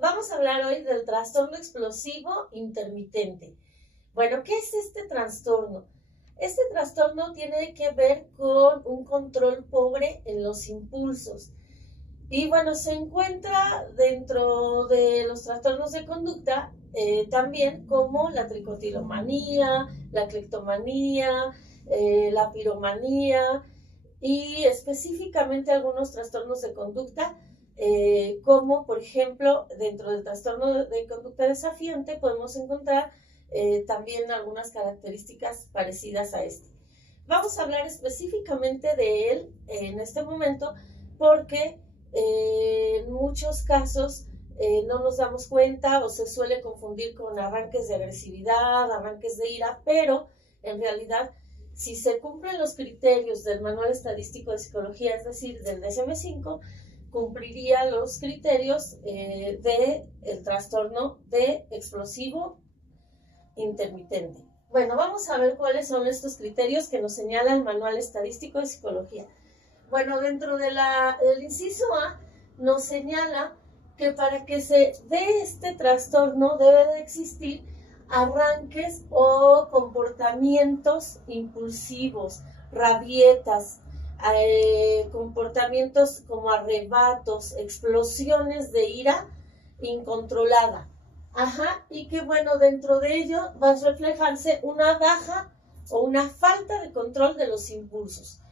Vamos a hablar hoy del trastorno explosivo intermitente. Bueno, ¿qué es este trastorno? Este trastorno tiene que ver con un control pobre en los impulsos. Y bueno, se encuentra dentro de los trastornos de conducta también como la tricotilomanía, la cleptomanía, la piromanía y específicamente algunos trastornos de conducta como por ejemplo dentro del trastorno de conducta desafiante podemos encontrar también algunas características parecidas a este. Vamos a hablar específicamente de él en este momento porque en muchos casos no nos damos cuenta o se suele confundir con arranques de agresividad, arranques de ira, pero en realidad si se cumplen los criterios del Manual Estadístico de Psicología, es decir, del DSM-5, cumpliría los criterios del trastorno de explosivo intermitente. Bueno, vamos a ver cuáles son estos criterios que nos señala el Manual Estadístico de Psicología. Bueno, dentro del inciso A nos señala que para que se dé este trastorno debe de existir arranques o comportamientos impulsivos, rabietas, comportamientos como arrebatos, explosiones de ira incontrolada. Y que bueno, dentro de ello va a reflejarse una baja o una falta de control de los impulsos.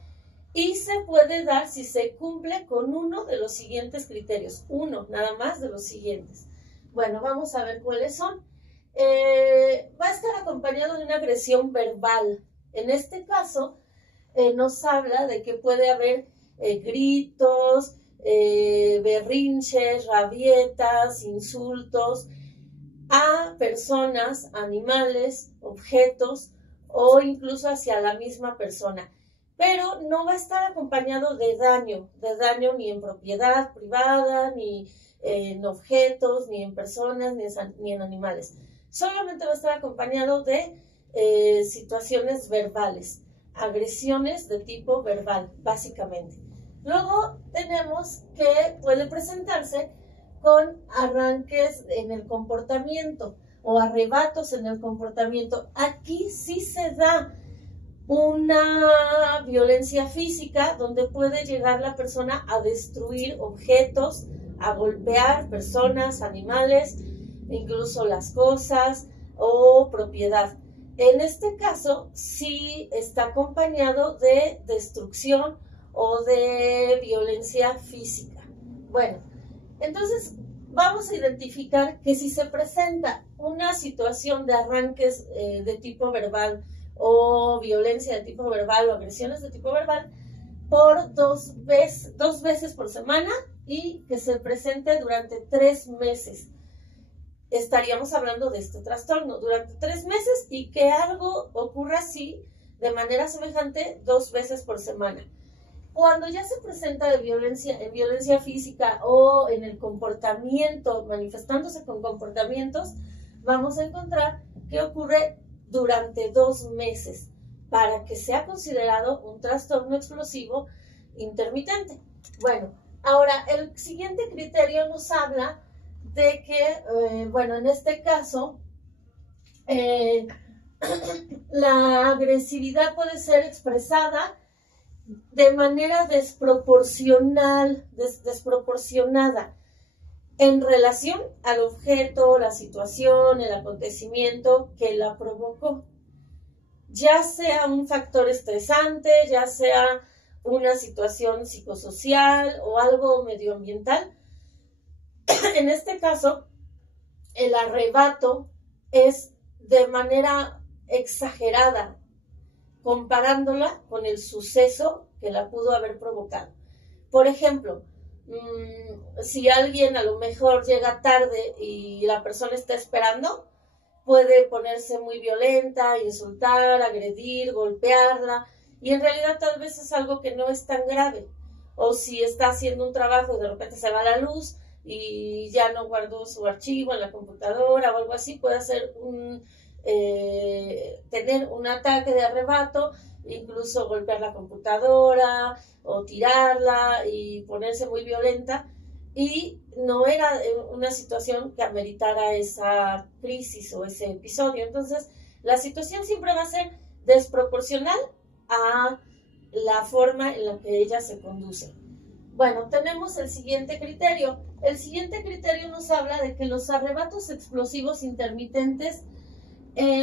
Y se puede dar si se cumple con uno de los siguientes criterios, uno nada más de los siguientes. Bueno, vamos a ver cuáles son. Va a estar acompañado de una agresión verbal. En este caso, nos habla de que puede haber gritos, berrinches, rabietas, insultos a personas, animales, objetos o incluso hacia la misma persona. Pero no va a estar acompañado de daño ni en propiedad privada, ni en objetos, ni en personas, ni en animales. Solamente va a estar acompañado de situaciones verbales, agresiones de tipo verbal, básicamente. Luego tenemos que puede presentarse con arranques en el comportamiento o arrebatos en el comportamiento. Aquí sí se da una violencia física donde puede llegar la persona a destruir objetos, a golpear personas, animales, incluso las cosas o propiedad. En este caso sí está acompañado de destrucción o de violencia física. Bueno, entonces vamos a identificar que si se presenta una situación de arranques de tipo verbal o violencia de tipo verbal o agresiones de tipo verbal por dos veces por semana y que se presente durante 3 meses. Estaríamos hablando de este trastorno durante 3 meses y que algo ocurra así de manera semejante 2 veces por semana. Cuando ya se presenta en violencia física o en el comportamiento, manifestándose con comportamientos, vamos a encontrar que ocurre durante 2 meses para que sea considerado un trastorno explosivo intermitente. Bueno, ahora el siguiente criterio nos habla de que, bueno, en este caso, la agresividad puede ser expresada de manera desproporcionada en relación al objeto, la situación, el acontecimiento que la provocó. Ya sea un factor estresante, ya sea una situación psicosocial o algo medioambiental. En este caso, el arrebato es de manera exagerada, comparándola con el suceso que la pudo haber provocado. Por ejemplo, si alguien a lo mejor llega tarde y la persona está esperando, puede ponerse muy violenta, insultar, agredir, golpearla, y en realidad tal vez es algo que no es tan grave. O si está haciendo un trabajo y de repente se va la luz y ya no guardó su archivo en la computadora o algo así, puede hacer tener un ataque de arrebato, incluso golpear la computadora o tirarla y ponerse muy violenta y no era una situación que ameritara esa crisis o ese episodio. Entonces, la situación siempre va a ser desproporcional a la forma en la que ella se conduce. Bueno, tenemos el siguiente criterio. El siguiente criterio nos habla de que los arrebatos explosivos intermitentes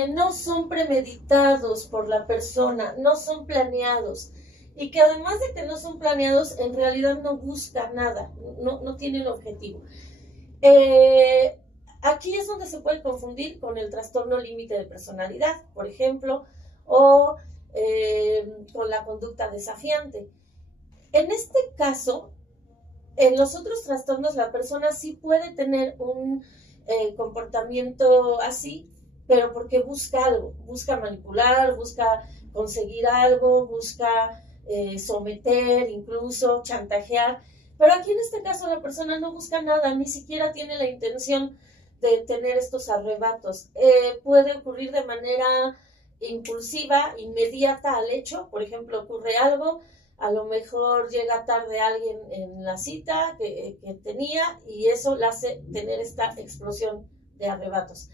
no son premeditados por la persona, no son planeados, y que además de que no son planeados, en realidad no busca nada, no tienen objetivo. Aquí es donde se puede confundir con el trastorno límite de personalidad, por ejemplo, o con la conducta desafiante. En este caso, en los otros trastornos la persona sí puede tener un comportamiento así, pero porque busca algo, busca manipular, busca conseguir algo, busca someter, incluso chantajear. Pero aquí en este caso la persona no busca nada, ni siquiera tiene la intención de tener estos arrebatos. Puede ocurrir de manera impulsiva, inmediata al hecho. Por ejemplo, ocurre algo, a lo mejor llega tarde alguien en la cita que tenía y eso le hace tener esta explosión de arrebatos.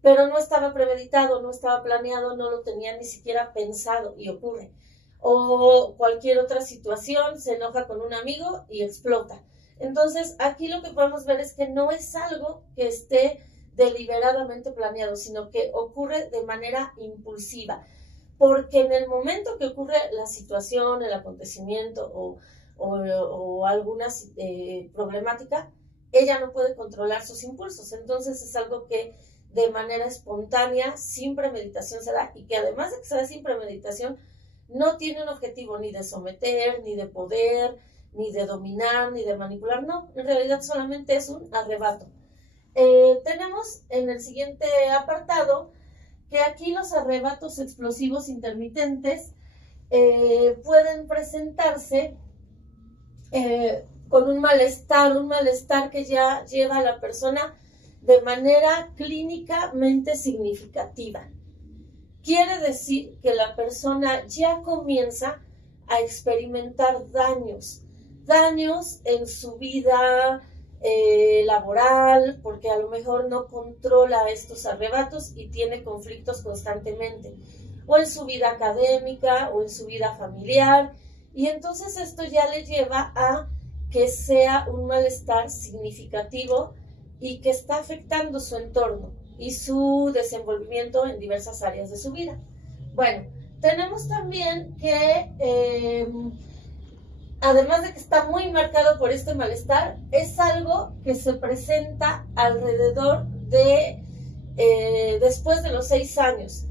Pero no estaba premeditado, no estaba planeado, no lo tenía ni siquiera pensado y ocurre. O cualquier otra situación, se enoja con un amigo y explota. Entonces, aquí lo que podemos ver es que no es algo que esté deliberadamente planeado, sino que ocurre de manera impulsiva. Porque en el momento que ocurre la situación, el acontecimiento o alguna problemática, ella no puede controlar sus impulsos. Entonces, es algo que de manera espontánea, sin premeditación se da, y que además de que se da sin premeditación, no tiene un objetivo ni de someter, ni de poder, ni de dominar, ni de manipular. No, en realidad solamente es un arrebato. Tenemos en el siguiente apartado que aquí los arrebatos explosivos intermitentes pueden presentarse con un malestar que ya lleva a la persona de manera clínicamente significativa. Quiere decir que la persona ya comienza a experimentar daños en su vida laboral, porque a lo mejor no controla estos arrebatos y tiene conflictos constantemente, o en su vida académica, o en su vida familiar, y entonces esto ya le lleva a que sea un malestar significativo y que está afectando su entorno y su desenvolvimiento en diversas áreas de su vida. Bueno, tenemos también que además de que está muy marcado por este malestar, es algo que se presenta alrededor de después de los 6 años.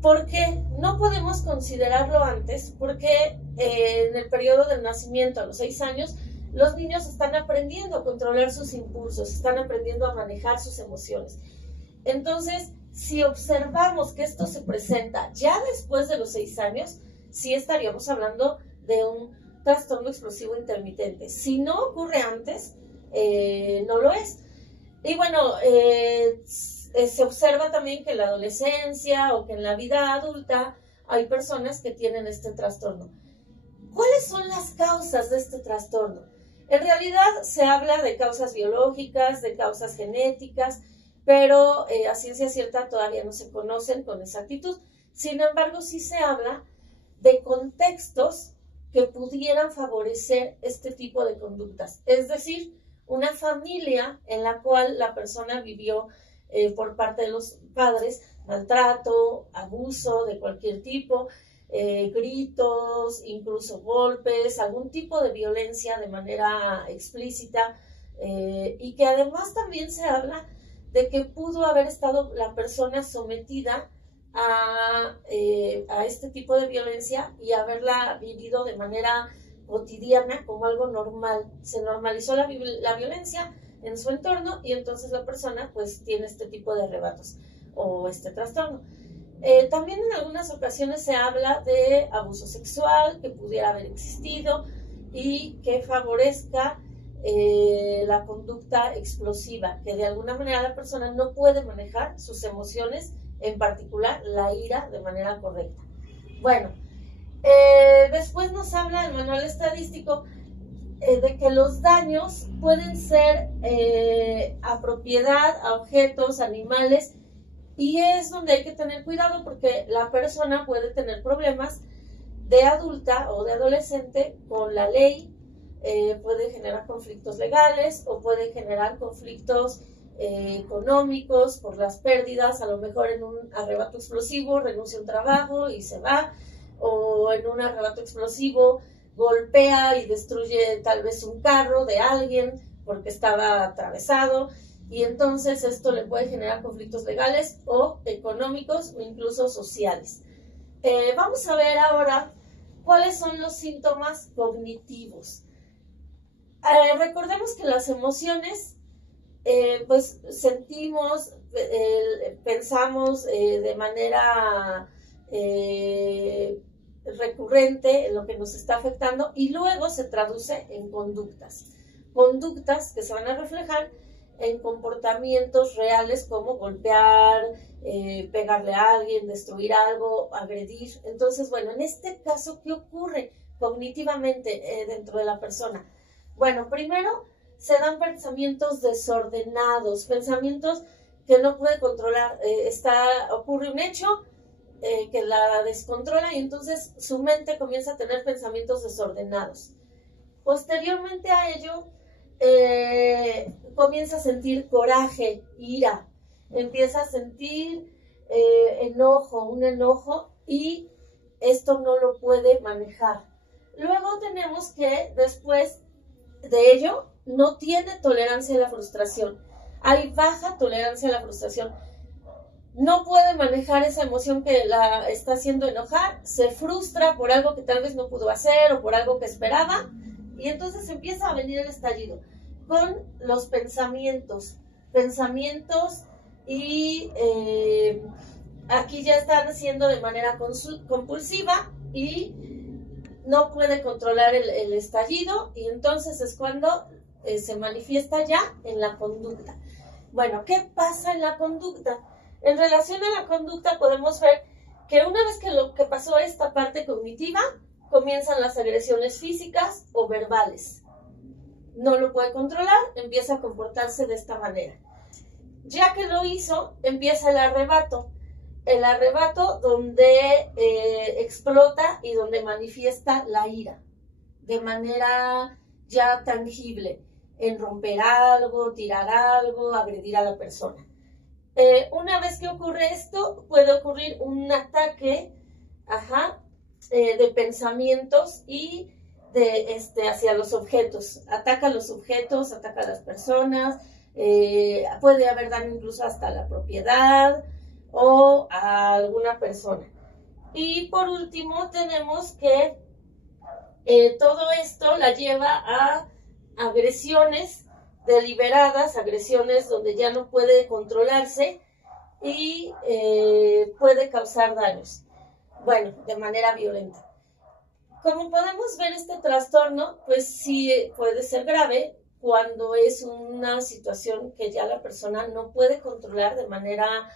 ¿Por qué? No podemos considerarlo antes, porque en el periodo del nacimiento, a los 6 años, los niños están aprendiendo a controlar sus impulsos, están aprendiendo a manejar sus emociones. Entonces, si observamos que esto se presenta ya después de los 6 años, sí estaríamos hablando de un trastorno explosivo intermitente. Si no ocurre antes, no lo es. Y bueno, se observa también que en la adolescencia o que en la vida adulta hay personas que tienen este trastorno. ¿Cuáles son las causas de este trastorno? En realidad se habla de causas biológicas, de causas genéticas, pero a ciencia cierta todavía no se conocen con exactitud. Sin embargo, sí se habla de contextos que pudieran favorecer este tipo de conductas. Es decir, una familia en la cual la persona vivió por parte de los padres maltrato, abuso de cualquier tipo, gritos, incluso golpes, algún tipo de violencia de manera explícita, y que además también se habla de que pudo haber estado la persona sometida a este tipo de violencia y haberla vivido de manera cotidiana como algo normal. Se normalizó la violencia en su entorno y entonces la persona pues tiene este tipo de arrebatos o este trastorno. También en algunas ocasiones se habla de abuso sexual que pudiera haber existido y que favorezca la conducta explosiva, que de alguna manera la persona no puede manejar sus emociones, en particular la ira, de manera correcta. Bueno, después nos habla el manual estadístico de que los daños pueden ser a propiedad, a objetos, animales, y es donde hay que tener cuidado porque la persona puede tener problemas de adulta o de adolescente con la ley, puede generar conflictos legales o puede generar conflictos económicos por las pérdidas, a lo mejor en un arrebato explosivo renuncia a un trabajo y se va, o en un arrebato explosivo golpea y destruye tal vez un carro de alguien porque estaba atravesado, y entonces esto le puede generar conflictos legales o económicos o incluso sociales. Vamos a ver ahora cuáles son los síntomas cognitivos. Recordemos que las emociones, pues sentimos, pensamos de manera recurrente en lo que nos está afectando y luego se traduce en conductas que se van a reflejar en comportamientos reales como golpear, pegarle a alguien, destruir algo, agredir. Entonces, bueno, en este caso, ¿qué ocurre cognitivamente dentro de la persona? Bueno, primero se dan pensamientos desordenados, pensamientos que no puede controlar. Ocurre un hecho que la descontrola y entonces su mente comienza a tener pensamientos desordenados. Posteriormente a ello, comienza a sentir coraje, ira, empieza a sentir un enojo, y esto no lo puede manejar. Luego tenemos que después de ello no tiene tolerancia a la frustración, hay baja tolerancia a la frustración, no puede manejar esa emoción que la está haciendo enojar, se frustra por algo que tal vez no pudo hacer o por algo que esperaba, y entonces empieza a venir el estallido con los pensamientos y aquí ya están haciendo de manera compulsiva y no puede controlar el estallido, y entonces es cuando se manifiesta ya en la conducta. Bueno, ¿qué pasa en la conducta? En relación a la conducta podemos ver que una vez que pasó esta parte cognitiva, comienzan las agresiones físicas o verbales. No lo puede controlar, empieza a comportarse de esta manera. Ya que lo hizo, empieza el arrebato donde explota y donde manifiesta la ira de manera ya tangible, en romper algo, tirar algo, agredir a la persona. Una vez que ocurre esto, puede ocurrir un ataque de pensamientos y hacia los objetos. Ataca a los objetos, ataca a las personas, puede haber daño incluso hasta a la propiedad o a alguna persona. Y por último tenemos que todo esto la lleva a agresiones deliberadas, agresiones donde ya no puede controlarse y puede causar daños, bueno, de manera violenta. Como podemos ver, este trastorno pues sí puede ser grave cuando es una situación que ya la persona no puede controlar de manera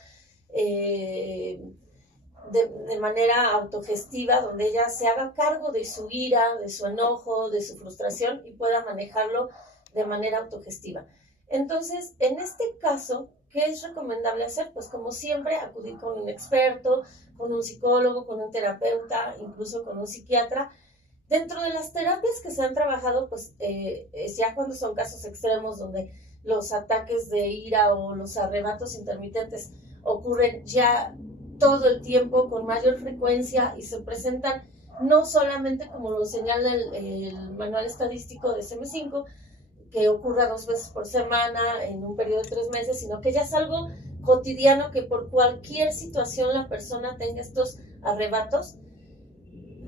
autogestiva, donde ella se haga cargo de su ira, de su enojo, de su frustración y pueda manejarlo de manera autogestiva. Entonces, en este caso, ¿qué es recomendable hacer? Pues como siempre, acudir con un experto, con un psicólogo, con un terapeuta, incluso con un psiquiatra. Dentro de las terapias que se han trabajado, pues ya cuando son casos extremos donde los ataques de ira o los arrebatos intermitentes ocurren ya todo el tiempo con mayor frecuencia y se presentan no solamente como lo señala el manual estadístico de SM5, que ocurra 2 veces por semana en un periodo de 3 meses, sino que ya es algo cotidiano, que por cualquier situación la persona tenga estos arrebatos.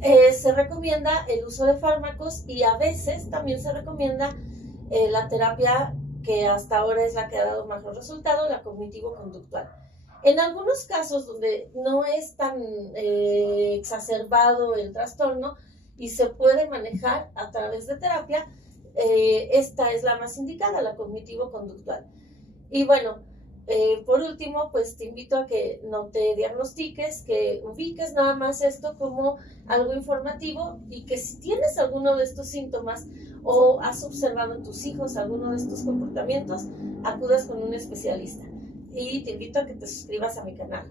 Se recomienda el uso de fármacos y a veces también se recomienda la terapia que hasta ahora es la que ha dado mejor resultado, la cognitivo-conductual. En algunos casos donde no es tan exacerbado el trastorno y se puede manejar a través de terapia, esta es la más indicada, la cognitivo-conductual. Y bueno, Por último, pues te invito a que no te diagnostiques, que ubiques nada más esto como algo informativo y que si tienes alguno de estos síntomas o has observado en tus hijos alguno de estos comportamientos, acudas con un especialista. Y te invito a que te suscribas a mi canal.